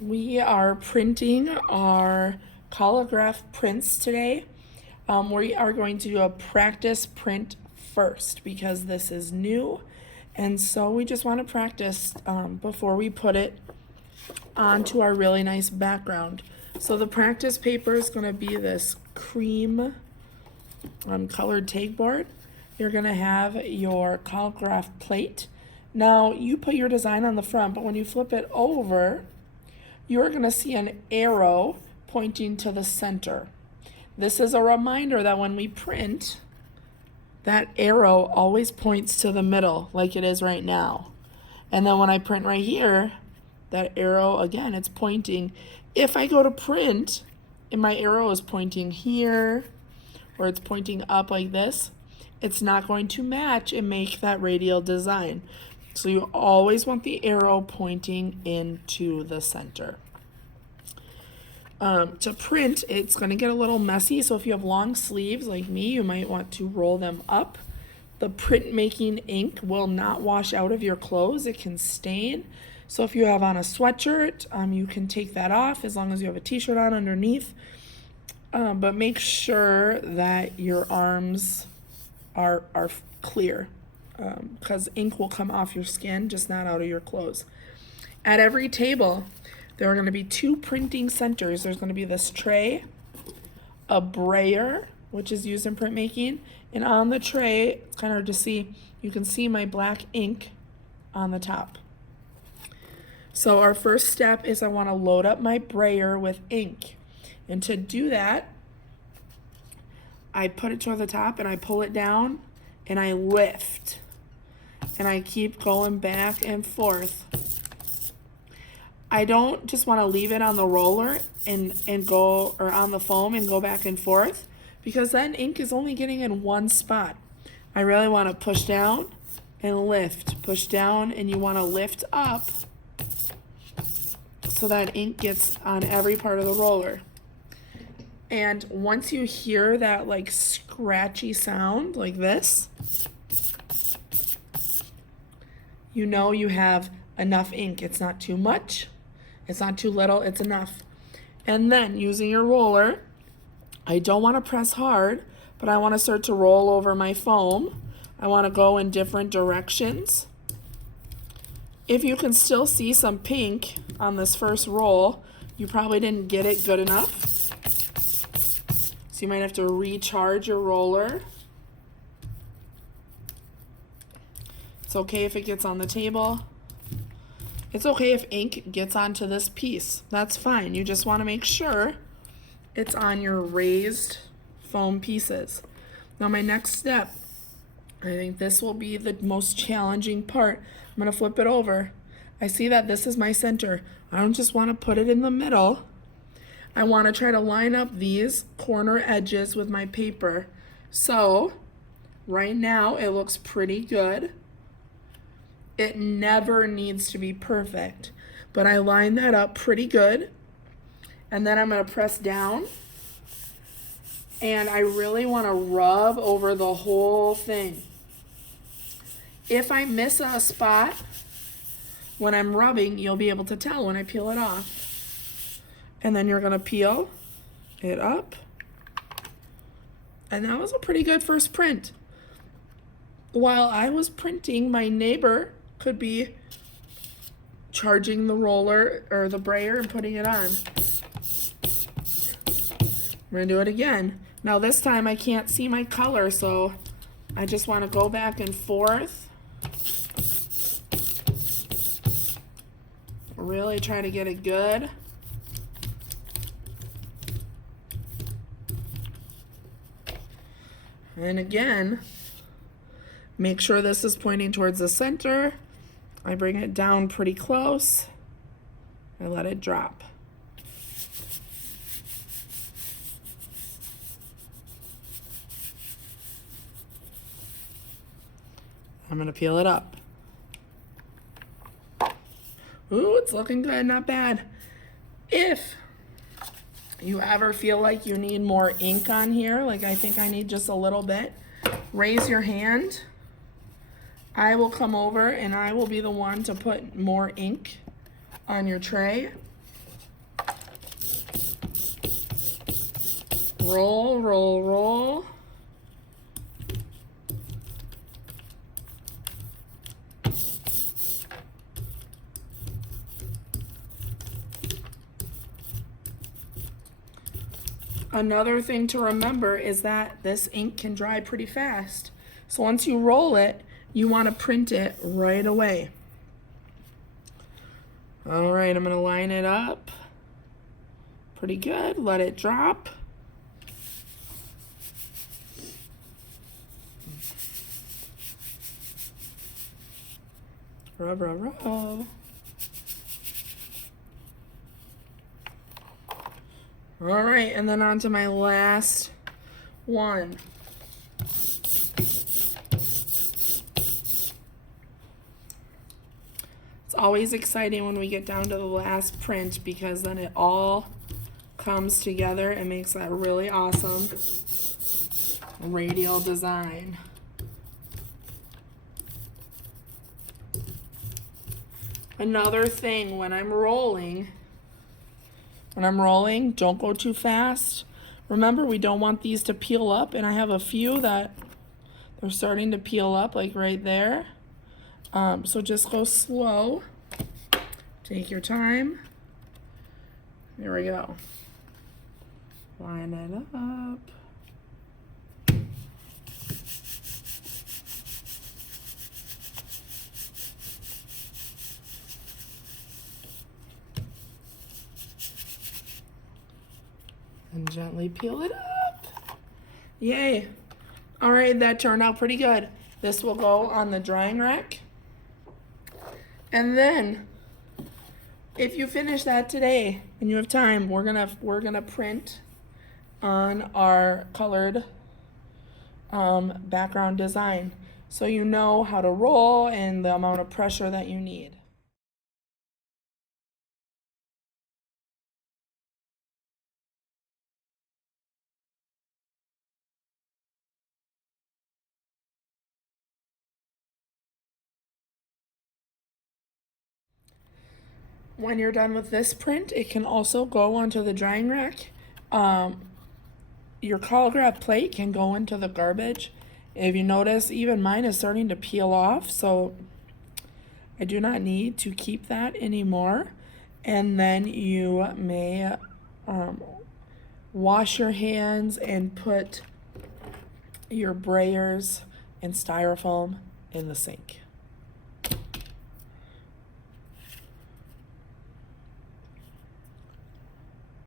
We are printing our Collagraph prints today. We are going to do a practice print first because this is new, and so we just want to practice before we put it onto our really nice background. So the practice paper is going to be this cream colored tape board. You're going to have your Collagraph plate. Now you put your design on the front, but when you flip it over, you're going to see an arrow pointing to the center. This is a reminder that when we print, that arrow always points to the middle like it is right now. And then when I print right here, that arrow, again, it's pointing. If I go to print and my arrow is pointing here or it's pointing up like this, it's not going to match and make that radial design. So you always want the arrow pointing into the center. To print, it's going to get a little messy, so if you have long sleeves like me, you might want to roll them up. The printmaking ink will not wash out of your clothes. It can stain. So if you have on a sweatshirt, you can take that off as long as you have a t-shirt on underneath. But make sure that your arms are clear, because ink will come off your skin, just not out of your clothes. At every table, there are going to be two printing centers. There's going to be this tray, a brayer, which is used in printmaking, and on the tray, it's kind of hard to see, you can see my black ink on the top. So our first step is I want to load up my brayer with ink. And to do that, I put it toward the top and I pull it down and I lift. And I keep going back and forth. I don't just want to leave it on the roller and go, or on the foam and go back and forth, because then ink is only getting in one spot. I really want to push down and lift, push down, and you want to lift up so that ink gets on every part of the roller. And once you hear that like scratchy sound like this, you know you have enough ink. It's not too much, it's not too little, it's enough. And then using your roller, I don't want to press hard, but I want to start to roll over my foam. I want to go in different directions. If you can still see some pink on this first roll, you probably didn't get it good enough. So you might have to recharge your roller. It's okay if it gets on the table. It's okay if ink gets onto this piece. That's fine. You just want to make sure it's on your raised foam pieces. Now my next step, I think this will be the most challenging part. I'm going to flip it over. I see that this is my center. I don't just want to put it in the middle. I want to try to line up these corner edges with my paper. So right now it looks pretty good. It never needs to be perfect, but I line that up pretty good. And then I'm going to press down. And I really want to rub over the whole thing. If I miss a spot when I'm rubbing, you'll be able to tell when I peel it off. And then you're going to peel it up. And that was a pretty good first print. While I was printing, my neighbor could be charging the roller or the brayer and putting it on. We're going to do it again. Now this time I can't see my color, so I just want to go back and forth. Really try to get it good. And again, make sure this is pointing towards the center. I bring it down pretty close. I let it drop. I'm going to peel it up. Ooh, it's looking good, not bad. If you ever feel like you need more ink on here, like I think I need just a little bit, raise your hand. I will come over and I will be the one to put more ink on your tray. Roll, roll, roll. Another thing to remember is that this ink can dry pretty fast. So once you roll it, you want to print it right away. All right, I'm going to line it up. Pretty good. Let it drop. Rub, rub, rub. All right, and then on to my last one. It's always exciting when we get down to the last print because then it all comes together and makes that really awesome radial design. Another thing when I'm rolling, don't go too fast. Remember, we don't want these to peel up, and I have a few that they're starting to peel up, like right there. So just go slow. Take your time. There we go. Line it up. And gently peel it up. Yay. All right, that turned out pretty good. This will go on the drying rack. And then, if you finish that today and you have time, we're gonna print on our colored background design, so you know how to roll and the amount of pressure that you need. When you're done with this print, it can also go onto the drying rack. Your Collagraph plate can go into the garbage. If you notice, even mine is starting to peel off, so I do not need to keep that anymore. And then you may wash your hands and put your brayers and styrofoam in the sink.